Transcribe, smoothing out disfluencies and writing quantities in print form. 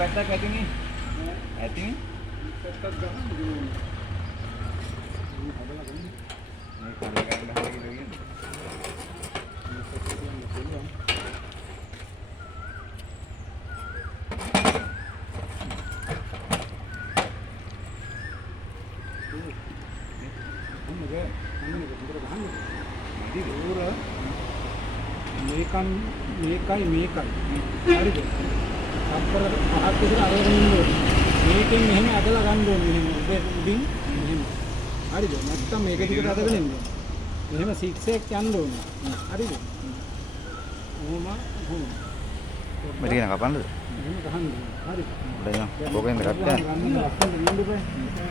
පැත්තක් ඇතිනේ. ඇතිනේ. පැත්තක් ගන්න දුන්නේ. මේ හදලා ගන්න. මේ කඩ ගන්න බෑ කියලා කියන්නේ. මේ පැත්තට යන්න පුළුවන්. මේකයි හරිද? අපර පහක් විතර අරගෙන ඉන්න ඕනේ. මේකෙන් මෙහෙම අදලා ගන්න ඕනේ මෙහෙම උඩින් මෙහෙම. හරිද? නැත්තම් මේක දිගට අදගෙන ඉන්න ඕනේ. මෙහෙම 6 එක යන්න ඕනේ. හරිද? කොහොම මෙතන කපන්නද? මෙහෙම ගහන්න ඕනේ. හරිද? උඩ යන පොකෙන්ද කට්ටය?